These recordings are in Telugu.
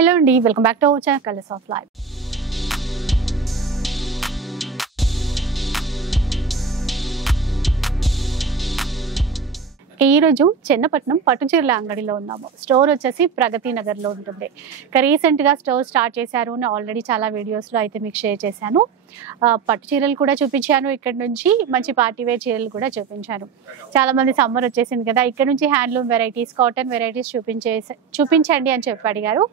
Hello and welcome back to our channel Colors of Life. ఈ రోజు చెన్నపట్నం పట్టుచీరల అంగడిలో ఉన్నాము. స్టోర్ వచ్చేసి ప్రగతి నగర్ లో ఉంటుంది. రీసెంట్ గా స్టోర్ స్టార్ట్ చేశారు. ఆల్రెడీ చాలా వీడియోస్ లో అయితే మీకు షేర్ చేశాను. పట్టు చీరలు కూడా చూపించాను. ఇక్కడ నుంచి మంచి పార్టీ వేర్ చీరలు కూడా చూపించాను. చాలా మంది సమ్మర్ వచ్చేసింది కదా, ఇక్కడ నుంచి హ్యాండ్లూమ్ వెరైటీస్, కాటన్ వెరైటీస్ చూపించండి అని చెప్పి అడిగారు.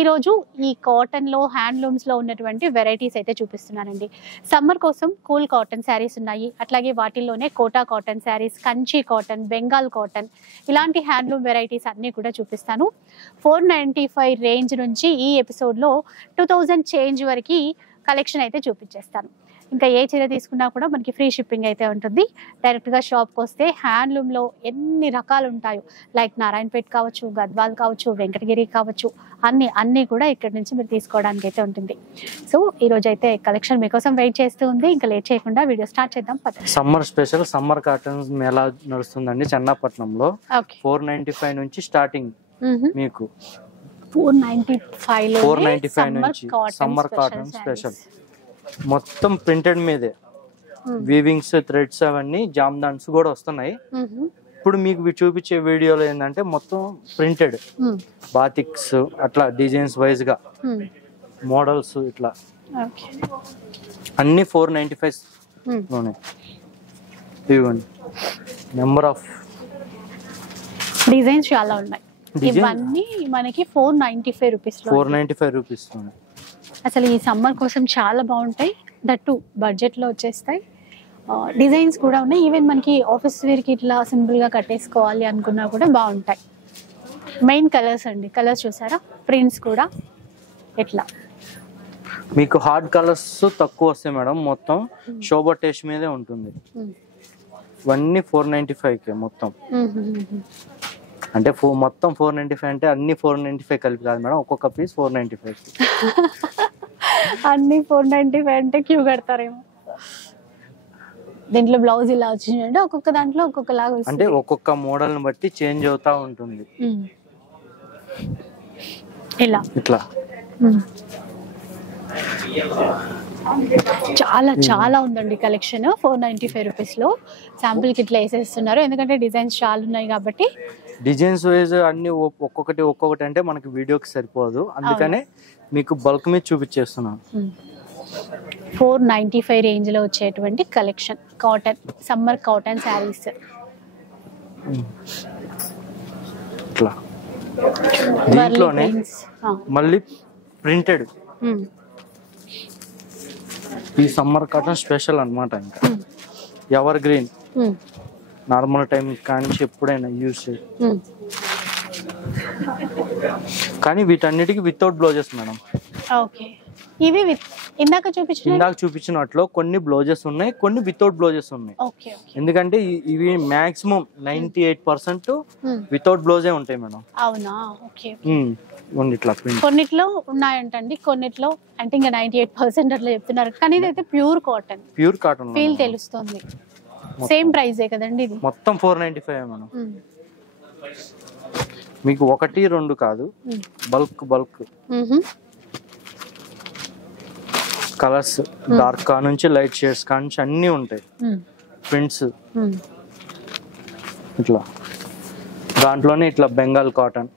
ఈ రోజు ఈ కాటన్ లో, హ్యాండ్లూమ్స్ లో ఉన్నటువంటి వెరైటీస్ అయితే చూపిస్తున్నానండి. సమ్మర్ కోసం కూల్ కాటన్ శారీస్ ఉన్నాయి. అట్లాగే వాటిల్లోనే Kota cotton saris, Kanchi cotton, Bengal cotton, ఇలాంటి హ్యాండ్లూమ్ వెరైటీస్ అన్ని కూడా చూపిస్తాను. 495 రేంజ్ నుంచి ఈ ఎపిసోడ్ లో 2000 చేంజ్ వరకు కలెక్షన్ అయితే చూపించేస్తాను. ఇంకా ఏ చీర తీసుకున్నా కూడా మనకి ఫ్రీ షిప్పింగ్ అయితే ఉంటుంది. డైరెక్ట్గా షాప్కి వస్తే హ్యాండ్లూమ్లో ఎన్ని రకాలు ఉంటాయో, లైక్ నారాయణపేట కావచ్చు, గద్వాల్ కావచ్చు, వెంకటగిరి కావచ్చు, అన్నీ కూడా ఇక్కడ నుంచి మీరు తీసుకోవడానికి అయితే ఉంటుంది. సో ఈరోజు అయితే కలెక్షన్ మీకోసం వెయిట్ చేస్తూ ఉంది. ఇంకా లేట్ చేయకుండా వీడియో స్టార్ట్ చేద్దాం. Summer special summer cotton mela నడుస్తుందండి చెన్నపట్నంలో. 495 నుంచి స్టార్టింగ్ మీకు 495 నుంచి సమ్మర్ కాటన్ స్పెషల్. మొత్తం ప్రింటెడ్ మీదే వీవింగ్స్, థ్రెడ్స్, అవన్నీ జామ్దాన్స్ కూడా వస్తున్నాయి. ఇప్పుడు మీకు చూపించే వీడియోలో ఏంటంటే మొత్తం ప్రింటెడ్ బాతిక్స్, అట్లా డిజైన్స్ వైజ్ గా మోడల్స్, ఇట్లా అన్ని 495 లోనే. ఇవ్వండి, నెంబర్ ఆఫ్ డిజైన్స్ చాలా ఉన్నాయి. ఇవన్నీ మనకి 495 రూపీస్. 495 రూపీస్. అసలు ఈ సమ్మర్ కోసం చాలా బాగుంటాయి. దట్టు బడ్జెట్ లో వచ్చేస్తాయి. డిజైన్స్ కూడా ఉన్నాయి. ఈవెన్ మనకి ఆఫీస్ వేర్ కి ఇట్లా సింపుల్ గా కట్టేసుకోవాలి అనుకున్నా కూడా బాగుంటాయి. మెయిన్ కలర్స్ అండి, కలర్స్ చూసారా, ప్రింట్స్ కూడా ఇట్లా మీకు హార్డ్ కలర్స్ తక్కువ వస్తాయి మేడం. మొత్తం షోబా టేస్ట్ మీదే ఉంటుంది. ఇవన్నీ 495 మొత్తం. అంటే మొత్తం 495 అంటే అన్ని 495 కలిపి కాదు మేడం, ఒక్కొక్క పీస్ 495. అన్ని 495 అంటే క్యూ కడతారేమో. దీంట్లో బ్లౌజ్ ఇలా వచ్చిందంటే ఒక్కొక్క దాంట్లో ఒక్కొక్క లాగా వస్తుంది. అంటే ఒక్కొక్క మోడల్ ని బట్టి చేంజ్ అవుతా ఉంటుంది. ఇలా ఇట్లా చాలా చాలా ఉందండి కలెక్షన్. 495 రూపీస్ లో శాంపుల్ కి ఇట్లా వేసేస్తున్నారు. ఎందుకంటే డిజైన్స్ చాలా ఉన్నాయి కాబట్టి. డిజైన్స్ వైజ్ అన్ని ఒక్కొక్కటి అంటే మనకి వీడియోకి సరిపోదు, అందుకనే మీకు బల్క్ మీద చూపించేస్తున్నాను. 495 రేంజ్ లో వచ్చేటువంటి collection cotton, summer cotton saris. ఇట్లా దీంట్లోనే మళ్ళీ ప్రింటెడ్ ఈ సమ్మర్ కాటన్ స్పెషల్ అన్నమాట. ఇంకా ఎవర్ గ్రీన్, నార్మల్ టైం కానీ ఎప్పుడైనా యూజ్ చేయి. కానీ వీటన్నిటికి వితౌట్ బ్లౌజెస్ మేడం. ఓకే, ఇవి ఇందాక చూపించినట్లు కొన్ని బ్లౌజెస్ ఉన్నాయి, కొన్ని వితౌట్ బ్లౌజెస్ ఉన్నాయి. ఎందుకంటే ఇవి మాక్సిమం 98% వితౌట్ బ్లౌజే ఉంటాయి మేడం. అవునా? ఓకే. ఇట్లా కొన్నిట్లో ఉన్నాయంటండి, కొన్నిట్లో అంటే ఇంకా 98% అట్లా చెప్తున్నారు. కానీ ఇదైతే ప్యూర్ కాటన్ ఫీల్ తెలుస్తుంది. సేమ్ ప్రైజే కదండి ఇది. మొత్తం 495 మేడం. మీకు 1, 2 కాదు, బల్క్ కలర్స్, డార్క్ కా నుంచి లైట్ షేడ్స్ కా నుంచి అన్ని ఉంటాయి. ప్రింట్స్ ఇట్లా, దాంట్లోనే ఇట్లా బెంగాల్ కాటన్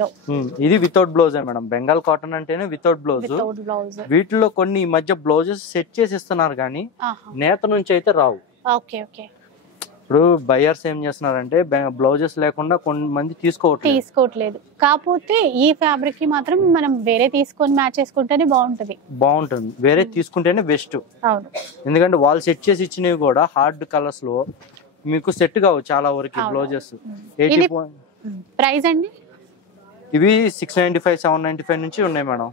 లో ఇది without blouse madam. Bengal cotton అంటేనే వితౌట్ బ్లౌజ్. వీటిలో కొన్ని ఈ మధ్య బ్లౌజెస్ సెట్ చేసి ఇస్తున్నారు, కానీ నేత నుంచి అయితే రావు. ఇప్పుడు బయర్స్ ఏం చేస్తున్నారంటే బ్లౌజెస్ లేకుండా కొంతమంది తీసుకోవట్లేదు. కాకపోతే ఈ ఫ్యాబ్రిక్ కి మాత్రం మనం వేరే తీసుకొని మ్యాచ్ చేసుకుంటేనే బాగుంటుంది. వేరే తీసుకుంటేనే బెస్ట్. ఎందుకంటే వాళ్ళు సెట్ చేసి ఇచ్చినవి కూడా హార్డ్ కలర్స్ లో మీకు సెట్ కావు చాలా వరకు బ్లౌజెస్. ప్రైస్ అండి ఇవి 695, 795 నుంచి ఉన్నాయి మేడం.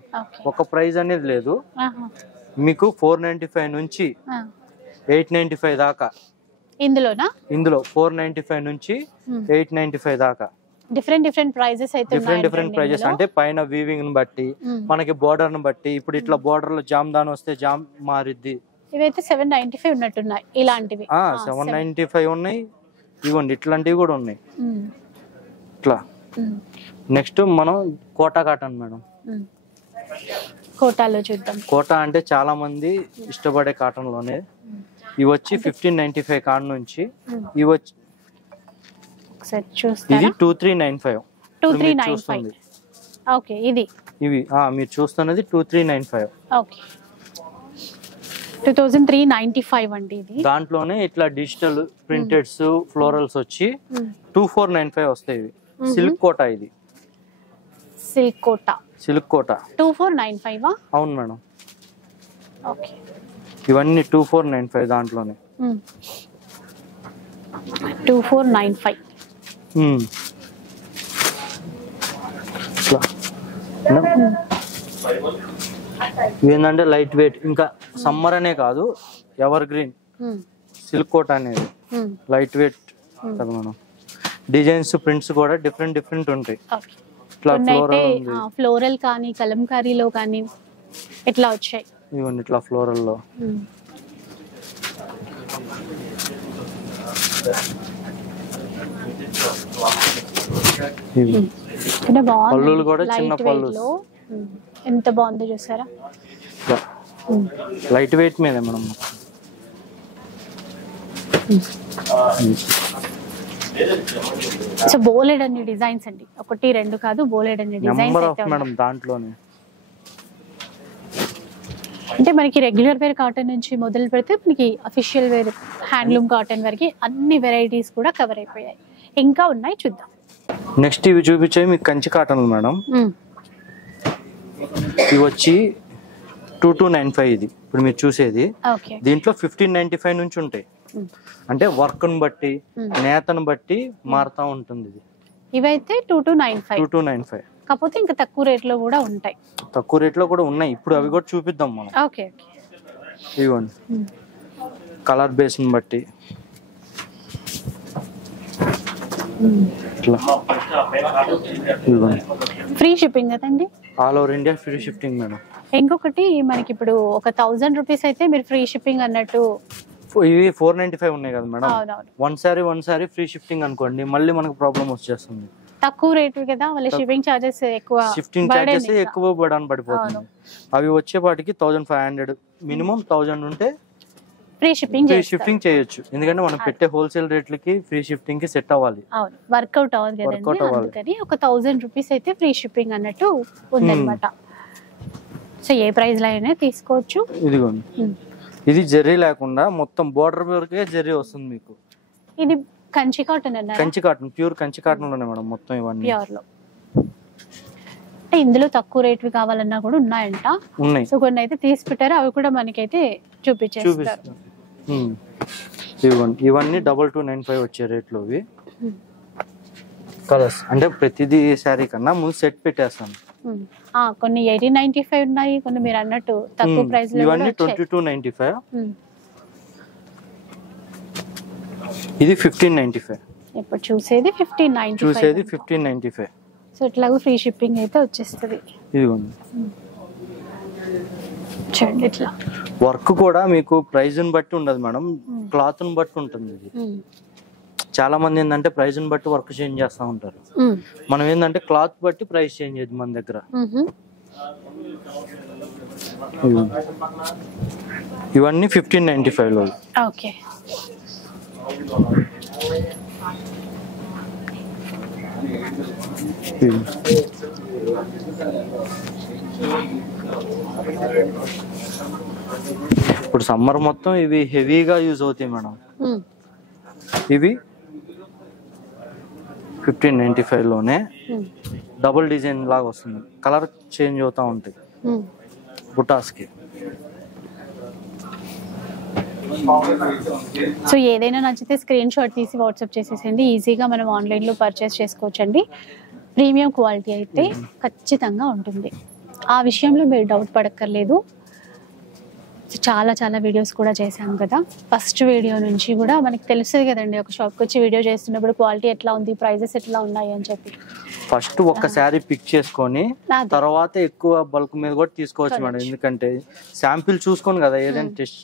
ఒక ప్రైస్ అనేది లేదు. మీకు 495 నుంచి 895 దాకా. ఇందులో 495 నుంచి 895 దాకా డిఫరెంట్ ప్రైజెస్ అయితే డిఫరెంట్ ప్రైజెస్. అంటే పైన వీవింగ్ ని బట్టి, మనకి బోర్డర్ ని బట్టి. ఇప్పుడు ఇట్లా బోర్డర్ లో జామ్దాన్ వస్తే జామ్ మారిద్ది. ఇవైతే 795 ఉన్నట్టున్నాయి. ఇలాంటివి 795 ఉన్నాయి. ఇవ్వండి, ఇట్లాంటివి కూడా ఉన్నాయి. ఇట్లా నెక్స్ట్ మనం కోటా కాటన్ మేడం. కోటాలో చూద్దాం. కోటా అంటే చాలా మంది ఇష్టపడే కాటన్ లోనే. ఇవి వచ్చి 1595 కాడ నుంచి ఇవి వచ్చి ఇది 2395. 2395. ఓకే, ఇది ఇవి మీరు చూస్తున్నది 2395. ఓకే, 2395 అండి ఇది. దాంట్లోనే ఇట్లా డిజిటల్ ప్రింటెడ్స్ ఫ్లోరల్స్ వచ్చి 2495 వస్తాయి. ఇవి సిల్క్ కోటా. ఇది సిల్క్ కోటా. 2495. అవును మేడం. ఓకే, ఇవన్నీ 2495 దాంట్లోనే. 2495. ఏంటంటే లైట్ వెయిట్, ఇంకా సమ్మర్ అనే కాదు ఎవర్ గ్రీన్ సిల్క్ కోట్ అనేది లైట్ వెయిట్ కదా మనం. డిజైన్స్ ప్రింట్స్ కూడా డిఫరెంట్ ఉంటాయి. ఇట్లా ఫ్లోరల్ కానీ కలంకారీలో కానీ ఇట్లా వచ్చాయి. ఇవన్నీ ఇట్లా ఫ్లోరల్ లో పళ్ళులు కూడా చిన్న పళ్ళు. ఎంత బాగుందో చూసారా, లైట్ వెయిట్ మీద మనం. సో బోలెడ్ అన్ని డిజైన్స్ అండి, 1 2 కాదు, బోలెడ్ అన్ని డిజైన్స్ మేడం దాంట్లోనే. అంటే మనకి రెగ్యులర్ వేర్ కాటన్ నుంచి మొదలు పెడితే మనకి అఫీషియల్ వేర్ హ్యాండ్లూమ్ కాటన్ వరకు అన్ని వెరైటీస్ కూడా కవర్ అయిపోయాయి. ఇంకా ఉన్నాయి, చూద్దాం. నెక్స్ట్ ఇవి చూపించే మీకు కంచి కాటన్ మేడం. ఇవి వచ్చి 2295. ఇది ఇప్పుడు మీరు చూసేది. దీంట్లో 1595 నుంచి ఉంటాయి. అంటే వర్క్ ను బట్టి నేతను బట్టి మారుతా ఉంటుంది. ఇది ఇవైతే 2295. కాకపోతే ఇంకా తక్కువ రేట్ లో కూడా ఉంటాయి. తక్కువ రేట్ లో కూడా ఉన్నాయి. ఇప్పుడు అవి కూడా చూపిద్దాం మనం. ఓకే, ఇవ్వండి కలర్ బేస్ ని బట్టి. ఫ్రీ షిప్పింగ్ కదండి, all over India free shipping madam. ఇంకొకటి మనకి ఇప్పుడు ఒక 1000 రూపీస్ అయితే మీరు ఫ్రీ షిప్పింగ్ అన్నట్టు. ఇవి 495 ఉన్నాయి కదా madam. One sorry free shifting అనుకోండి, మళ్ళీ మనకు ప్రాబ్లం వచ్చేస్తుంది. తక్కువ రేట్ కదా, మళ్ళీ షిప్పింగ్ చార్జెస్ ఎక్కువ, షిఫ్టింగ్ చార్జెస్ ఎక్కువ బర్డన్ పడిపోతుంది. అవి వచ్చేపాటికి 1500 మినిమం 1000 ఉంటే ఫ్రీ షిప్పింగ్ చేయొచ్చు. ఎందుకంటే మనం పెట్టే హోల్సేల్ రేట్లకి ఫ్రీ షిఫ్టింగ్ కి సెట్ అవ్వాలి. వర్కౌట్ అవ్వదు కదండి, అందుకని ఒక 1000 రూపీస్ అయితే ఫ్రీ షిప్పింగ్ అన్నట్టు ఉందన్నమాట. సో ఏ ప్రైస్ లో అయినా తీసుకోవచ్చు. ఇదిగోండి, ఇది జెర్రీ లేకుండా మొత్తం బోర్డర్ వరకే జెర్రీ వస్తుంది మీకు. ఇది కంచి కాటన్ అన్నారు. Kanchi cotton, pure Kanchi cotton లోనే మేడం మొత్తం ఇవన్నీ. ప్యూర్ లో అంటే ఇందులో తక్కువ రేట్వి కావాలన్నా కూడా ఉన్నాయంట. ఉన్నాయి. సో కొన్ని అయితే తీసి పెట్టారు, అవి కూడా మనకైతే చూపించేస్తారు. ఇవన్నీ 2295 వచ్చే రేట్లు. ఇవి కలర్స్ అంటే ప్రతిదీ శారీ కన్నా ముందు సెట్ పెట్టేస్తాను. కొన్ని 1895 ఉన్నాయి, కొన్ని మీరు అన్నట్టు తక్కువ ప్రైస్ లో. ఇవన్నీ 2295. ఇది 1595. ఇప్పుడు చూసేది 1595. సో ఇట్లాగూ ఫ్రీ షిప్పింగ్ అయితే వచ్చేస్తుంది. ఇదిగోండి చూడండి, ఇట్లా వర్క్ కూడా మీకు ప్రైస్ ని బట్టి ఉండదు మేడం, క్లాత్ ని బట్టి ఉంటుంది. ఇది చాలా మంది ఏంటంటే ప్రైస్ ని బట్టి వర్క్ చేంజ్ చేస్తా ఉంటారు. మనం ఏంటంటే క్లాత్ బట్టి ప్రైస్ చేంజ్ అయ్యింది మన దగ్గర. ఇవన్నీ 1595 లో. ఓకే, ఇప్పుడు సమ్మర్ మొత్తం ఇవి హెవీగా యూజ్ అవుతాయి మేడం. ఇవి 1595 లోనే డబుల్ డిజైన్ లాగా వస్తుంది, కలర్ చేంజ్ అవుతా ఉంటాయి బుటాస్ కి. సో ఏదైనా నచ్చితే స్క్రీన్ షాట్ తీసి వాట్సాప్ చేసేసండి, ఈజీగా మనం ఆన్లైన్ లో పర్చేస్ చేసుకోవచ్చండి. ప్రీమియం క్వాలిటీ అయితే ఖచ్చితంగా ఉంటుంది, ఆ విషయంలో మీరు డౌట్ పడక్కర్లేదు. చాలా వీడియోస్ కూడా చేశాం కదా, ఫస్ట్ వీడియో నుంచి కూడా మనకి తెలుస్తుంది కదండి, ఒక షాప్కి వచ్చి వీడియో చేస్తున్నప్పుడు క్వాలిటీ ఎట్లా ఉంది, ప్రైజెస్ ఎట్లా ఉన్నాయి అని చెప్పి. ఫస్ట్ ఒక్క శారీ పిక్ చేసుకొని తర్వాత ఎక్కువ బల్క్ మీద కూడా తీసుకోవచ్చు మేడం. ఎందుకంటే శాంపిల్ చూసుకొని కదా ఏదైనా టెస్ట్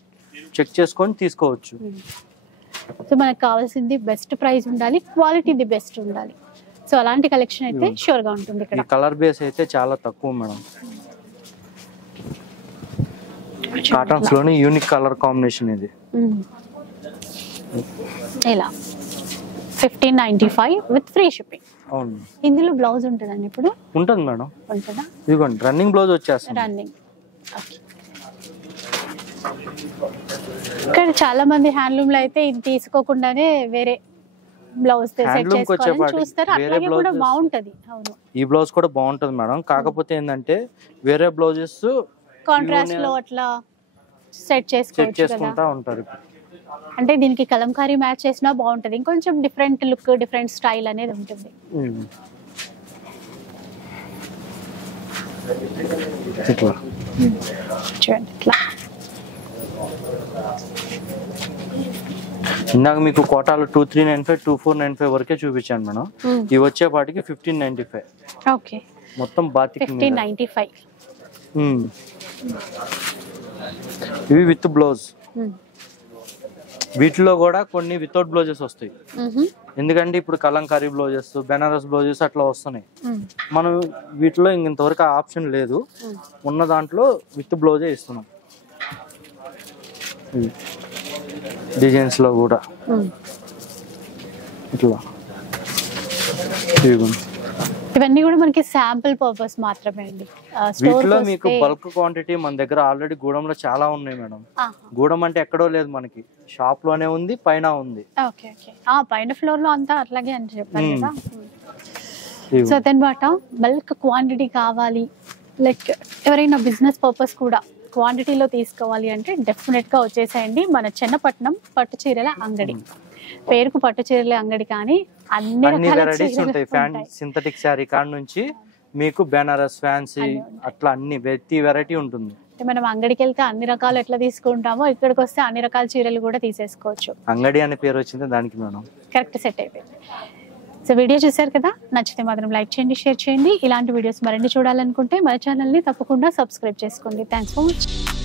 చెక్ చేసుకొని తీసుకోవచ్చు. సో మనకు కావాల్సింది బెస్ట్ ప్రైస్ ఉండాలి, క్వాలిటీ ది బెస్ట్ ఉండాలి. సో అలాంటి కలెక్షన్ అయితే షూర్ గా ఉంటుంది ఇక్కడ. కలర్ బేస్ అయితే చాలా తక్కువ మేడం. కాటన్స్ లోని యూనిక్ కలర్ కాంబినేషన్ ఇది. ఇలా 1595 విత్ ఫ్రీ షిప్పింగ్. అవును. ఇందులో బ్లౌజ్ ఉంటుందండి ఇప్పుడు? ఉంటుంది మేడం. ఉంటుందా? ఇదిగోండి రన్నింగ్ బ్లౌజ్ వచ్చేస్తుంది. రన్నింగ్. ఇక్కడ చాలా మంది హ్యాండ్లూమ్ లో అయితే ఇది తీసుకోకుండానే వేరే బ్లౌజ్ సెట్ చేసుకోవాలని చూస్తారు. అట్లాగే కూడా బాగుంటది. అవును, ఈ బ్లౌజ్ కూడా బాగుంటది మేడం. కాకపోతే ఏంటంటే వేరే బ్లౌజెస్ కాంట్రాస్ట్ లో అట్లా సెట్ చేసుకుంటా ఉంటారు. అంటే దీనికి కలంకారీ మ్యాచ్ చేసినా బాగుంటది. ఇంకొంచెం డిఫరెంట్ లుక్, డిఫరెంట్ స్టైల్ అనేది ఉంటుంది. చూడండి ఇట్లా. ఇందాక మీకు కోటాలు 2395 2495 వరకే చూపించాను మేడం. ఇవి వచ్చేపాటికి 1595. ఓకే, మొత్తం బాతిక్ 1595. ఇవి విత్ బ్లౌజ్. వీటిలో కూడా కొన్ని వితౌట్ బ్లౌజెస్ వస్తాయి. ఎందుకంటే ఇప్పుడు కలంకారీ బ్లౌజెస్, బెనారస్ బ్లౌజెస్ అట్లా వస్తున్నాయి. మనం వీటిలో ఇంతవరకు ఆప్షన్ లేదు. ఉన్న దాంట్లో విత్ బ్లౌజే ఇస్తున్నాం. డిజైన్స్ లో కూడా ఇట్లా. ఇవన్నీ కూడా మనకి శాంపుల్ పర్పస్ మాత్రమే అండి. వీటిలో మీకు బల్క్ క్వాంటిటీ మన దగ్గర ఆల్రెడీ గూడెంలో చాలా ఉన్నాయి మేడం. గూడెం అంటే ఎక్కడో లేదు, మనకి షాప్ లోనే ఉంది, పైన ఉంది. పైన ఫ్లోర్ లో అంతా అట్లాగే అని చెప్పారు కదా. సో అదనమాట, బల్క్ క్వాంటిటీ కావాలి, లైక్ ఎవరైనా బిజినెస్ పర్పస్ కూడా క్వాంటిటీలో తీసుకోవాలి అంటే డెఫినెట్ గా వచ్చేసేయండి మన చెన్నపట్నం పట్టు చీరల అంగడి. పేరుకు పట్టు చీరల అంగడి కానీ అన్ని వెరైటీస్ ఉంటాయి. సింథటిక్ శారీ కాడ నుంచి మీకు బెనారస్, ఫ్యాన్సీ అట్లా అన్ని ప్రతి వెరైటీ ఉంటుంది. మనం అంగడికి వెళ్తే అన్ని రకాలు ఎట్లా తీసుకుంటామో ఇక్కడికి వస్తే అన్ని రకాల చీరలు కూడా తీసేసుకోవచ్చు. అంగడి అనే పేరు వచ్చింది దానికి మేడం. కరెక్ట్ సెట్ అయిపోయింది. సో వీడియో చూసారు కదా, నచ్చితే మాత్రం లైక్ చేయండి, షేర్ చేయండి. ఇలాంటి వీడియోస్ మరిన్ని చూడాలనుకుంటే మన ఛానల్ని తప్పకుండా సబ్స్క్రైబ్ చేసుకోండి. Thanks for watching.